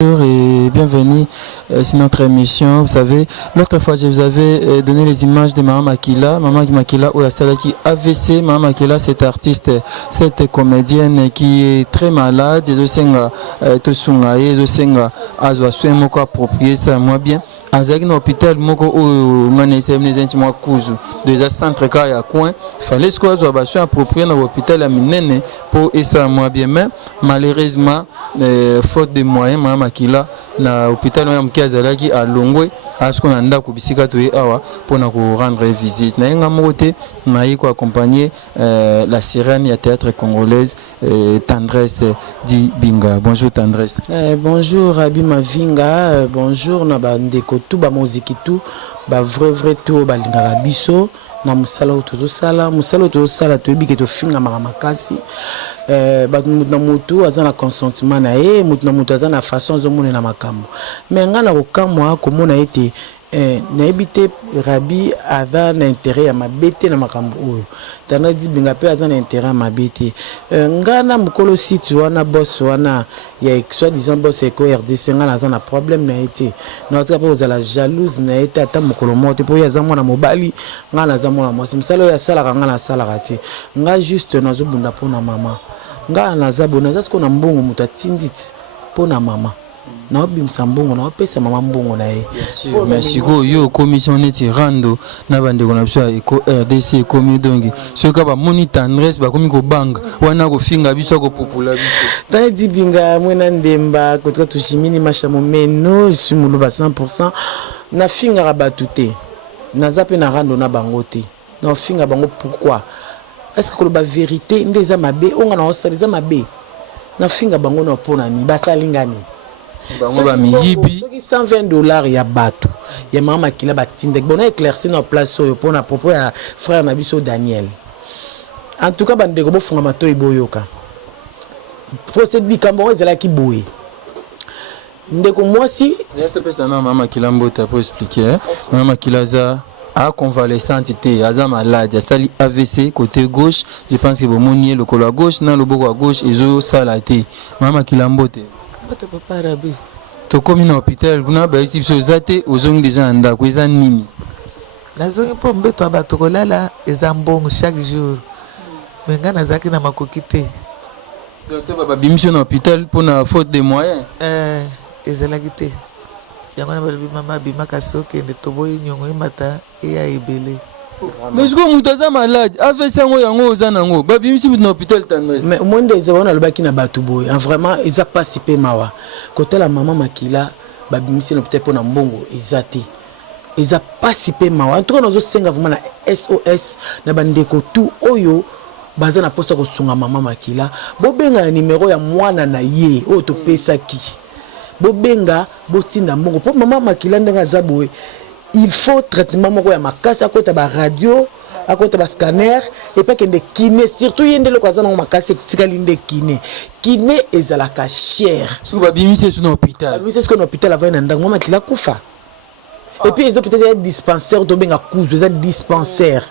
Et bienvenue sur notre émission. Vous savez, l'autre fois je vous avais donné les images de Maman Makila. Maman Makila ou qui AVC. Maman Makila, cette artiste, cette comédienne qui est très malade. Je sais que je sais que approprié ça moi bien. Azaki na hôpital moko o manese mnezenti mwa kuzu déjà centre ka ya coin fallait ce que zo ba approprié na hôpital ya minene pour esa moi bien mais malheureusement faute de moyens Maman Makila na hôpital ya mkiazalaki a Longwe asko na ndako bisika to awa pour na ko rendre visite na nga mokote na yiko accompagner la sirène ya théâtre congolaise Tendresse di Binga. Bonjour Tendresse. Bonjour Abi Mavinga, bonjour na bandeko tout ba muziki tout ba vrai tout ba lingaka biso na musala to sala to bike to finga makasi ba na mutu azana consentement na ye mutu na mutu azana façon zo mona na makambo mais ngana ko kamwa ko mona ete na ebite Rabi aza na intérêt ya mabete na makambo oyo tana di Binga pe aza na intérêt ya mabete ngana mukolo site wana boss wana ya soit disant boss eko RDC ngana aza na problème na ete na otra pe ozala jalouse na ete ata mukolo mote po ya za mwana mobali ngana aza mwana mwasi musalo ya sala ngana sala kate nga juste nazo bunda pona mama ngana naza bona za siko na mbongo muta tinditi pona mama na obimisa mbongo na opesa mama mbongo na ye. Merci go yo commission neti rando na bandeko na biso eko RDC komi dongi so ka ba moni Tendresse ba komi ko banga wana ko finga biso ko popula biso ta di Binga mwena ndemba kotra tushimini mashamo meno je suis muluba 100% na finga rabatute na zape na rando na bangote na finga bango pourquoi est-ce que la vérité ndeza mabe onga na osaliza mabe na finga bango na pona ni basalingani bango ba miyibi $120 ya bato ya Maman Makila batinde bona éclairci na place oyo pona propos ya frère na biso Daniel en tout cas bandeko bo funga mato iboyoka procédure bikambo ezala ki boye ndeko mwasi c'est pesa na Maman Makila mbota pour expliquer Maman Makila za a convalescente té aza malade astali AVC côté gauche je pense que bomonier le col à gauche na le boko à gauche ezo salate Maman Makila mbote papa Rabi to komi na hôpital kuna ba isi biso zate ozongi déjà ndako eza nini nazongi po mbeto abato kolala eza mbongo chaque jour mais nga nazaki na makoki te docteur baba bimisio na hôpital pour na faute de moyens ezalaki te yango na balobi mama abimaka soki ende toboyi nyongo emata eya ebele mais ko mutu aza malade AVC yango oza nango babimisi mutu na hôpital Tendresse mais monde eza wana lobaki na bato boye en vraiment eza pasi pe mawa côté la Maman Makila babimisi na hôpital pona mbongo eza te eza pasi pe mawa en tout cas nazo senga vraiment na SOS na bandeko tout oyo baza na posa ko sunga Maman Makila bobenga na numéro ya mwana na ye oyo to pesaki bobenga botinda mbongo po Maman Makila ndenga za boye il faut traitement moko ya makasi akota ba radio akota ba scanner et pas kende kiné surtout yende le kwazana makasi tikali nde kiné ezalaka cher siko babimisi sur hôpital babimisi sur hôpital avant na ndango Maman Makila kufa et puis ils ont peut-être un dispensaire to benga kuzu za dispensaire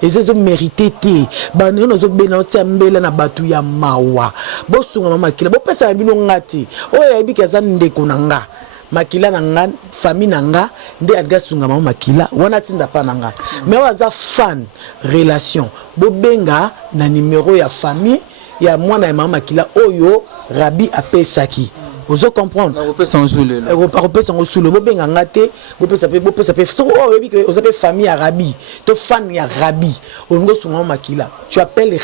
ils ont mérité te ba no zo bena otia mbela na batu ya mawa bo sunga Maman Makila bo pesa bino ngati oyo yebi kaza ndeko nanga Makila nanga famille nanga nde adga sunga Maman Makila wana tinda pa nanga mais waza fan relation bobenga na numéro ya famille ya mwana ya Maman Makila oyo Rabi apesaki ozo comprendre na kopesa nsule la kopesa nsule bobenga ngate bopesa pe so o yebi que ozape famille ya Rabi to fan ya Rabi ongo sunga Maman Makila tu appelles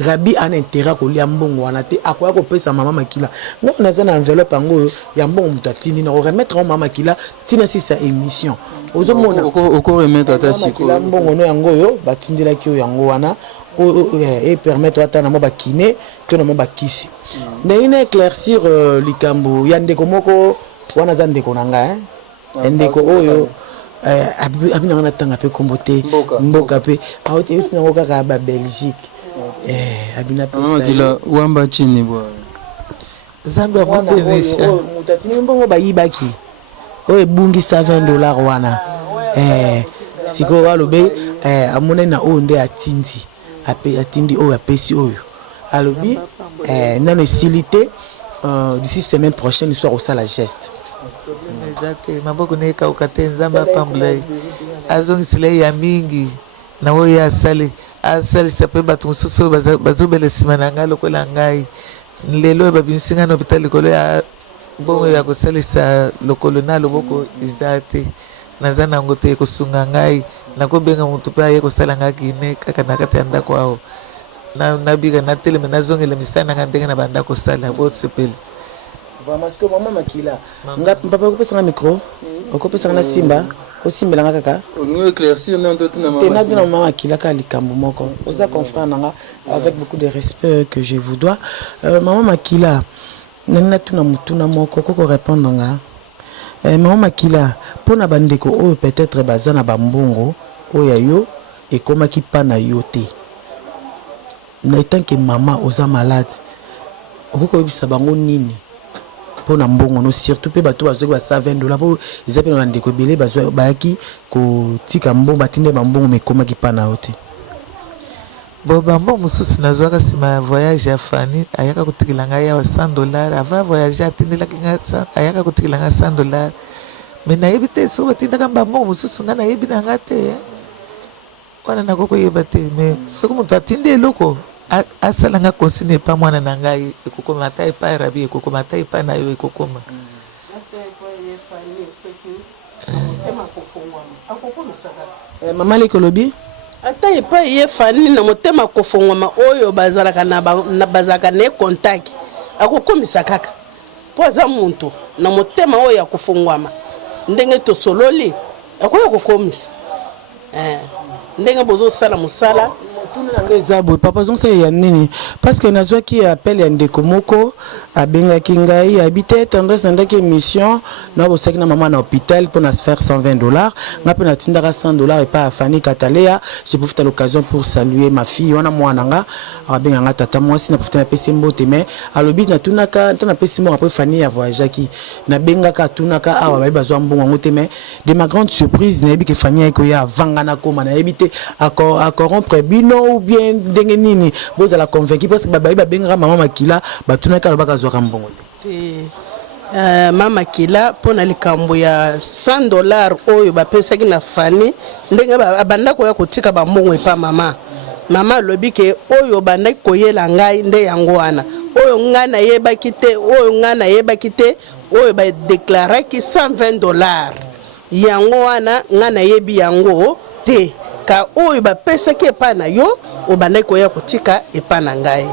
Rabi en intérêt ko lia mbongo wana te akoya kopesa Maman Makila ngo naza na enveloppe ngo ya mbongo mutatini na remettre Maman Makila tina si sa émission ozo mona oko remettre ata siko mbongo no yango yo batindela ki yango wana et permettre ata na mo bakine to na mo bakisi na ina éclaircir likambo ya ndeko moko wana za ndeko nanga ndeko oyo abina na tanga pe kombote mboka pe awoti na ngoka ka ba Belgique abina pe Maman Makila wamba chini bwa Zambia mwendenisha mutatini mbongo bayibaki oyo bungisa $20 wana siko walobe amona na onde atindi oyo apesi oyo alobi nano silité d'ici semaine prochaine il soit au salle à geste. Exacte maboko ne kauka te nzamba pambulai azongisila ya mingi na oyo asalisa mpe bato mosusu oyo bazobela nsima na ngai lokola ngai lelo babimisi ngai na hôpital likolo ya bongo ya kosalisa lokolo na loboko eza te naza nango te ekosunga ngai nakobenga motu mpe aye kosala ngai kine kaka na kati ya ndako awo nabika natelema nazongela misala na ngai ndenge na banda kosala bosepele. Parce que maman makila nga papa kopesa nga micro okopesa nga simba osimbela nga kaka nous éclaircir non tout na maman tena maman makila ka likambo moko oza confrère nanga avec beaucoup de respect que je vous dois maman makila nana tuna mutuna moko koko répondre nga maman makila pona bandeko oyo peut-être bazana bambongo oya yo ekomaki pa na yo te na tant que maman oza malade okoko yebisa bango nini pour na mbongo no surtout pe bato bazo ba $120 pour ezape na ndeko belé bazo bayaki ko tika mbongo batinde mbongo mekoma ki pana ote bo bambo mususu nazwaka sima voyage ya fani ayaka kutikila ngai ya $100 avant voyage atindela kinga ayaka kutikila ngai $100 mais nayebi te so batindaka mbongo mususu nga nayebi na nga te wana nakoko yeba te mais soko mutu atinde eloko asala nga consigne pa mwana na ngai ekokoma ata epai rabi ekokoma ata epai na yo ekokoma mama lekolobi ata epai ye fani na motema kofongwama oyo bazalaka ne contact akokomisa kaka po aza muntu na motema oyo ya kofongwama ndenge tosololi akoya kokomisa ndenge bozosala mosala papa zonsa ya nini parce que nazwaki appel ya ndeko moko abengaki ngai habité tendresse ndaki émission na bosaki na maman na hôpital pour na se faire $120 nga pe na tindaka $100 et pas à Fanny Katalea. J'ai profité l'occasion pour saluer ma fille wana mwana nga abenga nga tata moi si na profité na pesi mbote mais alobi na tunaka tana pesi mo après Fanny ya voyageaki na bengaka tunaka awa ba bazwa mbongo ngote mais de ma grande surprise na yebi ke Fanny ko ya vanga na koma na yebite à corrompre bino ou bien ndenge nini boza la convaincu parce que baba benga maman makila batunaka lobaka zwaka mbongo mama kila pona likambo ya $100 oyo bapesaki na Fanny ndenge abanda ko ya kotika bambongo epa mama lobi ke oyo banda koyela ngai nde yango wana oyo ngana yebaki te oyo ba déclaraki $120 yango wana ngana yebi yango te ka oyo bapesaki epa na yo obanda koya kotika epa na ngai.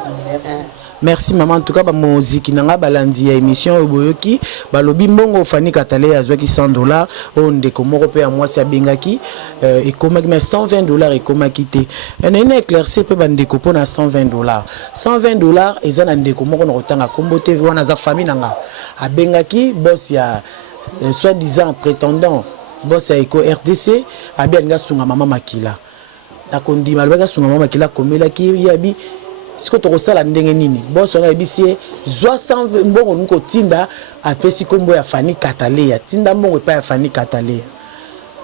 Merci maman, en tout cas ba muziki nanga balandi ya émission oboyoki balobi mbongo Fanny Katalea azwaki $100 o ndeko moko pe ya mwasi abengaki ekomaki mais $120 ekomaki te na ina éclairci pe bandeko pona $120 eza na ndeko moko na kotanga kombo te wana za famille nanga abengaki boss ya soi-disant prétendant boss ya Eco RDC abianga sunga mama makila na kondima alobaka sunga mama makila komelaki yabi siko tokosala ndenge nini boso na bisie zwa 120 mbongo nuko tinda apesi kombo ya Fanny Katalea tinda mbongo pa ya Fanny Katalea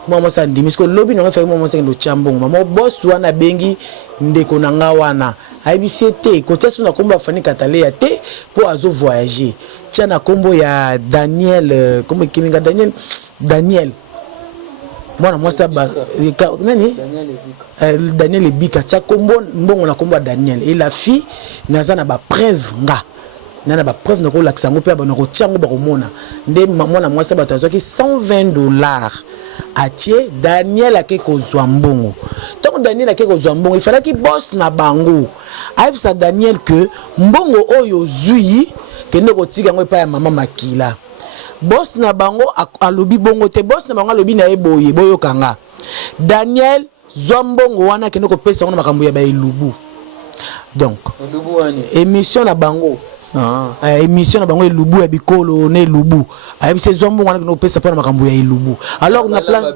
mama sa ndimi siko lobi no fa mama sa ndo chambongo mama boss wana bengi ndeko na nga wana abisie te kotia suna kombo ya Fanny Katalea te po azo voyager tia na kombo ya Daniel kombo kilinga Daniel mwana mwasa ba nani Daniel Ebika tia kombo mbongo na kombo Daniel et la fille nazana ba preuve nga nana ba preuve na ko laksango pe ba na ko tiango ba ko mona nde mwana mwasa ba tazwaki $120 atie Daniel ake ko zwa mbongo donc Daniel ake ko zwa mbongo il fallait qu'il bosse na bango aipsa Daniel que mbongo oyo zui kende ko tika ngo pa ya mama makila boss na bango alobi bongo te boss na bango alobi na eboye boyo kanga Daniel zombongo wana kende ko pesa ngona makambo ya ba elubu donc émission na bango émission na bango elubu ya bikolo na elubu ayebise zombongo wana kende ko pesa pa na makambo ya elubu alors na plan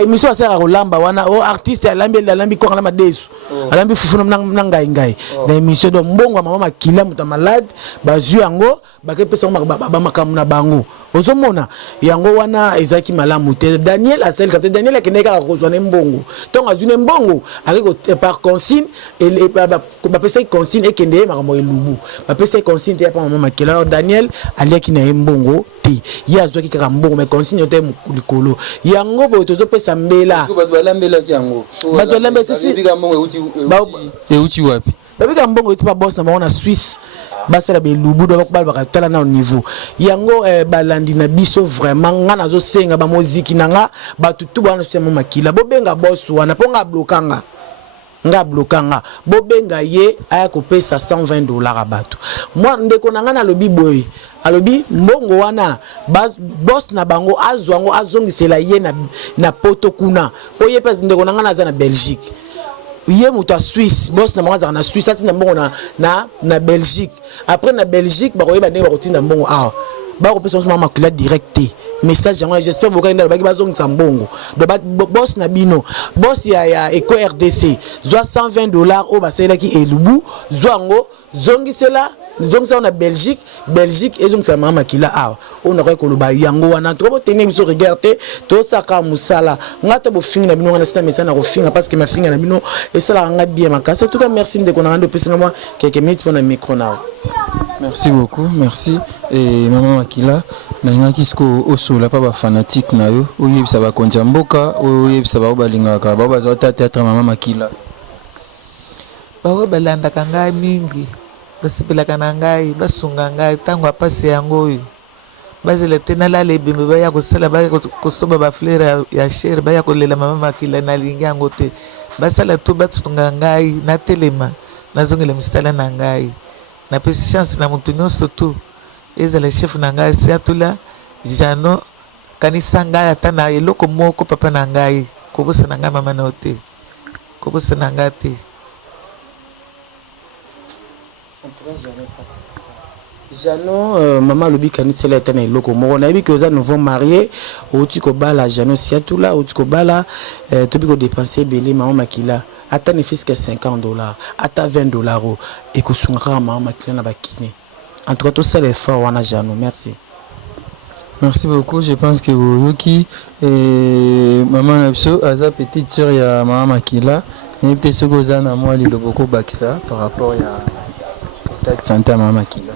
émission asera kolamba wana o artiste alambi ko ngala madesu alambi fufu na ngai na émission donc mbongo mama makila muta malade bazu yango bakepesa ba makambo na bango ozomona yango wana ezaki malamu te. Daniel asel kapte Daniel akeneka kozwana mbongo donc azune mbongo avec par consigne et ba pesa consigne ekende makambo elubu ba pesa consigne te pa mama Makila. Daniel aliaki na mbongo te ye azwaki kaka mbongo mais consigne te likolo yango bo tozopesa mbela bato balambela yango bato balambela sisi euti wapi babika mbongo eti pa boss na bango na Suisse basala belubu do bakala tala na au niveau yango balandi na biso vraiment nga nazosenga ba muziki nanga batu tu bana sema Makila bobenga boss wana ponga blokanga nga blokanga bobenga ye aya kopesa $120 a batu moi ndeko nanga na lobi boy alobi mbongo wana boss na bango azwango azongisela ye na poto kuna po ye pesa ndeko nanga na za na Belgique ye muta Suisse boss na bango na Suisse atinda mbongo na Belgique après na Belgique bakoyeba ndenge bakotinda mbongo awa bakopesa mama Makila directe message yango j'espère bokainda baki bazongisa mbongo do boss na bino boss ya Eco RDC zwa $120 o baselaki elubu zwango zongisa na Belgique ezongisa mama Makila awa on aurait koloba yango wana to tenir biso regarder to saka musala ngata bo finga na bino wana sita message na ko finga parce que ma finga na bino et cela nga bien makasa. En tout cas merci ndeko na ndo pesa moi quelques minutes pour na micro na. Merci beaucoup, merci. Et maman Makila, na kisko osola pa ba fanatique na yo, oyebisa ba konja mboka, oyebisa ba balingaka, ba bazota théâtre maman Makila. Ba balanda kanga mingi, basipelaka na ngai, basunga ngai tango apasi yango oyo. Bazela tena la lebimbe ba ya kosala ba kosoba ba fleur ya chéri ba ya kolela maman Makila na lingi yango te. Basala to batunga ngai na telema, nazongela misala na ngai. Na pesi chance na mutu nyonso tu ezala chef na ngai siatula Jano kanisa ngai ata na eloko moko papa na ngai kokosa na ngai mama na ote kokosa na ngai te. Jano maman lobi kanisa la tena eloko moko na yebi que oza nouveau marié outi ko bala Jano siatula outi ko bala to bi ko dépenser belé maman Makila ata ne fils que $50 ata $20 et que son maman Makila na bakine. En tout cas tout ça l'effort wana Jano. Merci. Merci beaucoup. Je pense que Yoki et maman Napso aza petite sœur ya maman Makila et peut-être ce que oza na moi li loboko bakisa par rapport à l'état de santé à maman Makila.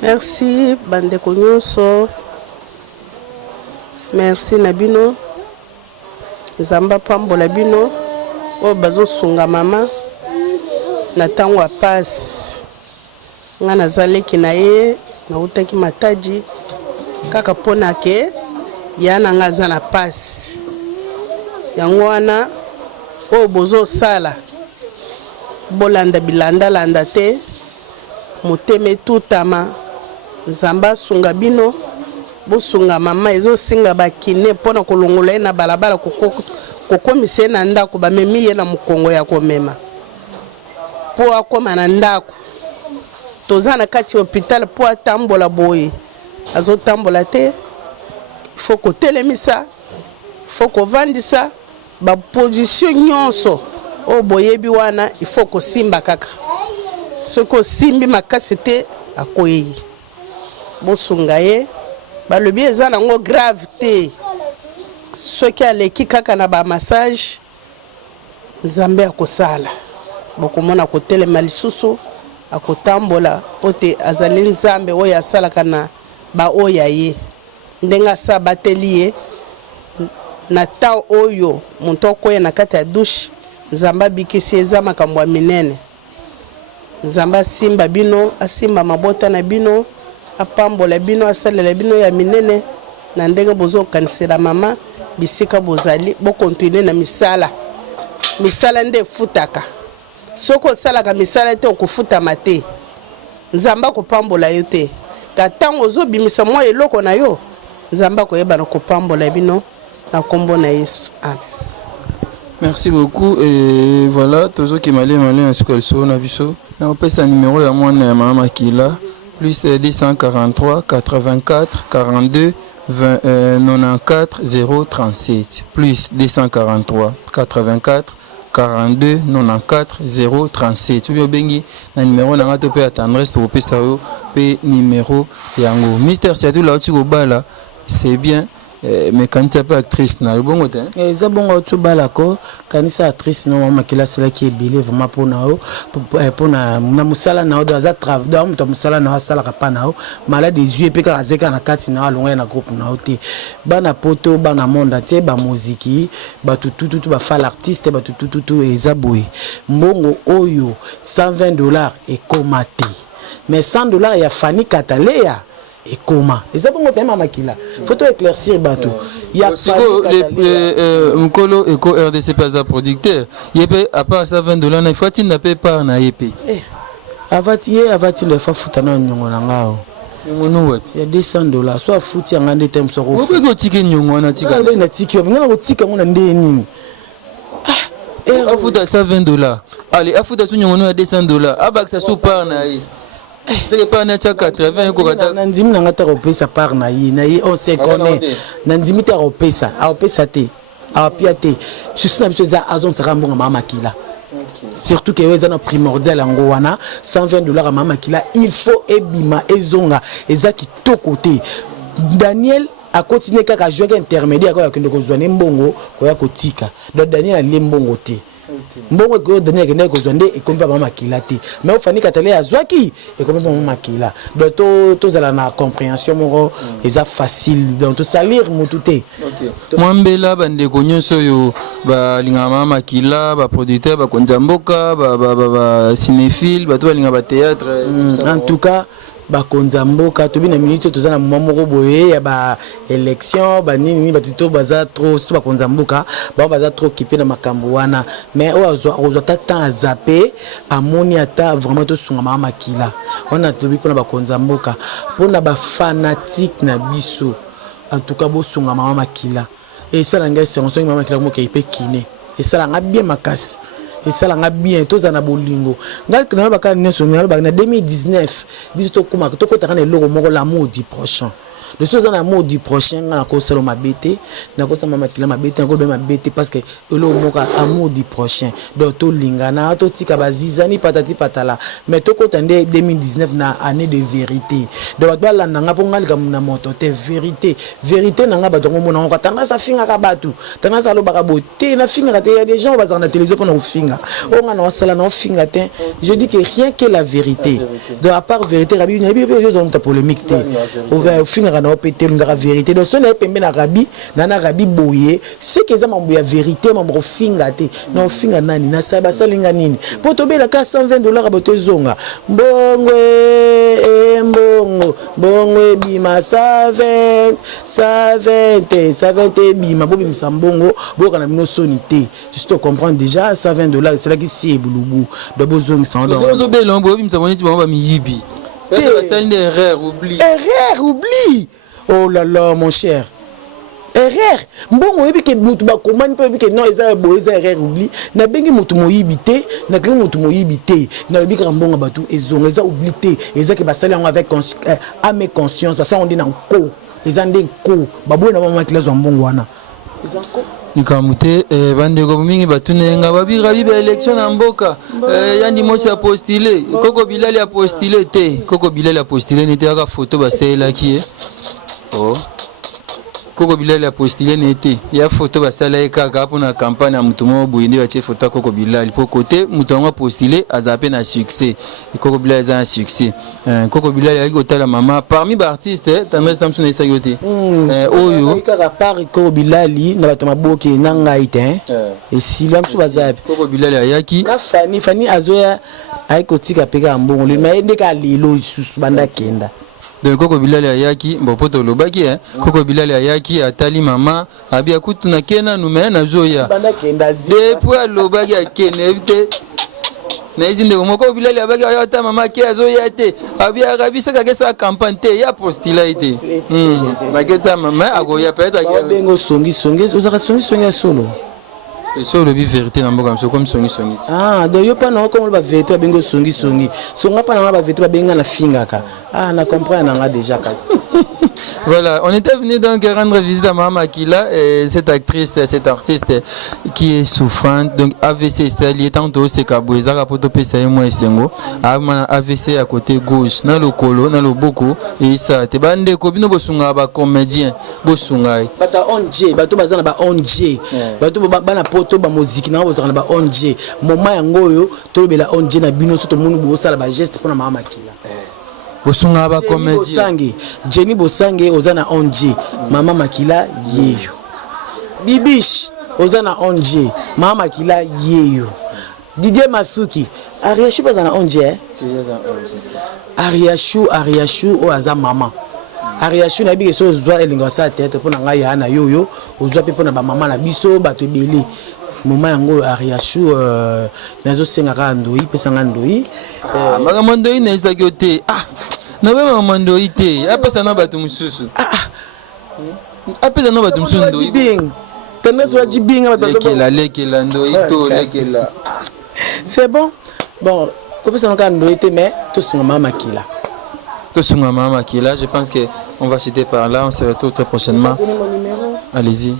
Merci bandeko nyonso. Merci Nabino. Zamba pambola bino o bazo sunga mama na tango apasi nga nazaleki na ye na utaki mataji kaka pona ke yana nga za na pasi yango wana o bozo sala bolanda bilanda landa te moteme tutama Zamba sunga bino bosunga mama ezo singa bakine pona kolongola na balabala kokomise na ndako bamemi ye na mukongo ya komema po akoma na ndako toza na kati hôpital po atambola boye azo tambola te faut ko telemisa faut ko vandisa ba position nyonso o boyebi wana il faut ko simba kaka soko simbi makasi te akoyi bosunga ye balobi eza nango grave te soki aleki kaka na ba massage Nzambe akosala bokomona kotelema lisusu akotambola pote azali Nzambe oyo asalaka na ba oya ye ndenga sa bateli ye na ta oyo muntu okoya na kati ya douche Nzambe abikisi eza makambo ya minene. Nzambe asimba bino asimba mabota na bino apambola bino asalela bino ya minene na ndenge bozo kanisela mama bisika bozali bo continuer na misala nde futaka soko salaka misala te okufuta mate Nzamba kopambola yo te katango zo bimisa mwa eloko na yo Nzamba koyeba na kopambola bino na kombo na Yesu. Amen. Merci beaucoup et voilà toujours qui malé à ce que so na biso na opesa numéro ya mwana ya mama Makila plus 243 84 42 94 037 plus 243 84 42 94 037 tu bengi na numéro na ngato pe attendresse to pesa yo pe numéro yango Mister Siatou la oti ko bala c'est bien mais quand tu es actrice na bongo te eza bongo tu balako kanisa actrice no mama kila sala qui est belé vraiment pour na musala na do za travail do muto musala na sala ka pa na mala des yeux pe ka zeka na kati na longa na groupe na ote bana poto bana monde entier ba muziki ba tout ba fa l'artiste ba tout eza boy mbongo oyo $120 et komate mais $100 ya Fanny Katalea et comment et ça pour moi tellement makila faut tout éclaircir bateau il y a Mkolo Eco RDC pas un producteur il paye à part ça $20 il faut qu'il n'a pas na yepé avati le fa futana nyongo na ngao nyongo il y a $200 soit futi en ngande tem so ko faut que tike nyongo na tika na tiki ngana ko tika ngona ndeni a futa ça $20 allez a futa nyongo na $200 abak ça sous par na yi c'est que pas na 80 ko kata nandimi na ngata kopesa par na yi on se connaît nandimi ta kopesa te a piate je suis na biso za azon sera mbonga mama kila surtout que eza na primordial ngo wana $120 à mama kila il faut ebima ezonga eza kitoko te Daniel a continué kaka jouer intermédiaire ko yakende ko zwane mbongo ko ya kotika donc Daniel a lembongo te mbongo ko Daniel kende ko zwande e kompa mama kila te mais au Fanny Katalea azwaki e kompa mama kila donc to zala na compréhension moko eza facile donc to salir mututé mwambela bande ko nyonso yo ba linga mama kila ba producteur ba konzamboka ba cinéphile ba to ba linga ba théâtre en tout cas bakonza mboka tobi na minute tozana momoko boye ya ba élection ba nini ba tuto baza trop surtout bakonza mboka ba baza trop occupé na makambo wana mais ozo temps à zapper amoni ata vraiment to sunga mama kila on a tobi pona bakonza mboka pona ba fanatique na biso en tout cas bo sunga mama kila et ça la ngase on sunga mama kila mo ke ipe kiné et ça la nga bien makasi et ça l'a bien tous en abolingo ngal kana baka neso ngalo na 2019 biso to kuma to ko takana logo moko l'amour du prochain de tous en amour du prochain na ko solo mabete na ko sama makila mabete ko be mabete parce que logo moko amour du prochain donc to lingana to tika bazizani patati patala mais to ko tande 2019 na année de vérité donc ba la nga po ngal kam na moto te vérité na nga ba dongo mona ko tanga sa finga ka batu tanga sa lo baka boté na finga te ya des gens bazana na télévision pour na finga on nga na sala na finga te je dis que rien que la vérité donc à part vérité rabi na bi yo zo ta polémique te o finga na péter la vérité donc son pembe na rabi boye c'est que ça mambo ya vérité mambo finga te na finga nani na saba salinga nini po to be la ka $120 a boto zonga mbongo bima 120 bima bobi msambongo boka na bino sonité juste comprendre déjà $120 c'est là qui c'est bulubu de bozongi sans donc be lombo bobi msambongo ti ba miyibi c'est une erreur oublie oh là là mon cher erreur mbongo yebi ke mutu ba komani pe yebi ke non eza erreur oublie na bengi mutu moyibité na kle mutu moyibité na yebi ka mbongo batu ezonga eza oublie te eza ke basali yango avec âme conscience ça on dit na ko eza ndenko babwe na mama kila zo mbongo wana eza ko nikamute bandeko mingi batunenga babira bibe élection na mboka yandi mosi a postulé Koko Bilali a postulé te Koko Bilali a postulé n'était aka photo basela ki oh Koko Bilali a postulé n'était ya photo basala kaka pour na campagne ya mutu mo boyinde ya photo Koko Bilali pour côté mutu ngo postulé azape na succès et Koko Bilali a un succès Koko Bilali a gotala mama parmi ba artistes Tendresse Tamson na sayote oyo kaka par Koko Bilali na bato maboke na ngai te et si l'homme sous bazape Koko Bilali ayaki na Fanny azoya ay kotika peka mbongo le mais ndeka lelo banda kenda donc Koko Bilali ayaki mbopoto lobaki Koko Bilali ayaki atali mama abia kutu na kena nume na zoya banda kenda depuis lobaki akene vite na izinde Koko Bilali abaki ayata mama ke azoya te abia rabisa ka kesa campagne te ya postila ite maketa mama agoya peut-être bengo songi uzaka songi solo Et sur le vérité dans le comme songi. Ah, donc yo pas non comme la vérité ba bengo songi. Songa pas na ba vérité ba benga na fingaka. Ah, na comprendre nga déjà kasi. Voilà, on était venu donc rendre visite à Maman Makila, cette actrice, cette artiste qui est souffrante. Donc AVC, c'est-à-dire tantôt c'est Kaboueza, Rapoto Pesa et moi et Sengo. AVC à côté gauche, dans le colo, dans le boko, et ça, te bande kobino bosunga ba comédien, bosunga. Bata onje, bato bazana ba onje. Bato bana poto ba musique na bazana ba onje. Moma yango yo, to bela onje na bino soto munu bo sala ba geste pour na Maman Makila. Bosunga ba comédien. Jenny Bosange ozana onje, Maman Makila yeyo. Bibish ozana onje, Maman Makila yeyo. Didier Masuki, Ariashu bazana onje. Ariashu o aza maman. Ariashu na bi so zwa elinga sa tête pour na ngai yana yoyo, ozwa pe pour na ba maman na biso bato belé. Moma yango Ariashu nazo senga ka ndoi pesa ngandoi. Maman ndoi na isa kyote. Ah. Na ba maman ndoi te, apesa na bato mususu. Apesa na bato mususu ndoi. Bing. Tenez jibing Lekela ndoi to lekela. C'est bon. Bon, comme ça on a ndoi te mais tout son Maman Makila. Tout son Maman Makila, je pense que on va citer par là, on se retrouve très prochainement. Allez-y.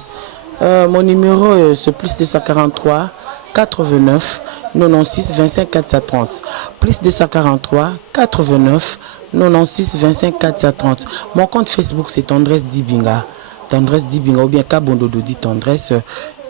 Mon numéro c'est plus 243 89 96 25 430. Plus 243 89 96 25 430. Mon compte Facebook c'est Tendresse Dibinga. Tendresse Dibinga ou bien Kabondo dit Tendresse.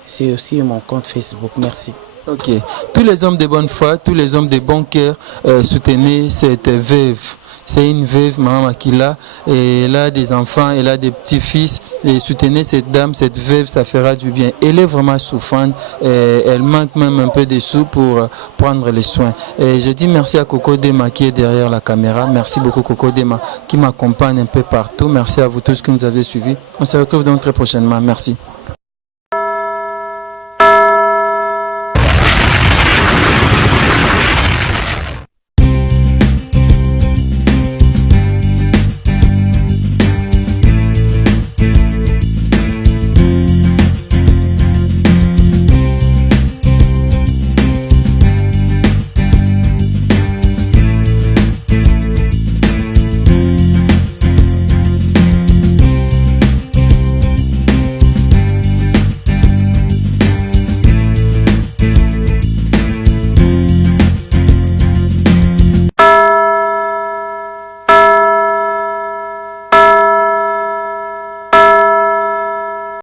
C'est aussi mon compte Facebook. Merci. Ok. Tous les hommes de bonne foi, tous les hommes de bon cœur soutenaient cette veuve. C'est une veuve, Maman Makila, et elle a des enfants, elle a des petits-fils, et soutenez cette dame, cette veuve, ça fera du bien. Elle est vraiment souffrante, et elle manque même un peu de sous pour prendre les soins. Et je dis merci à Coco Dema qui est derrière la caméra, merci beaucoup Coco Dema qui m'accompagne un peu partout, merci à vous tous qui nous avez suivis. On se retrouve donc très prochainement, merci.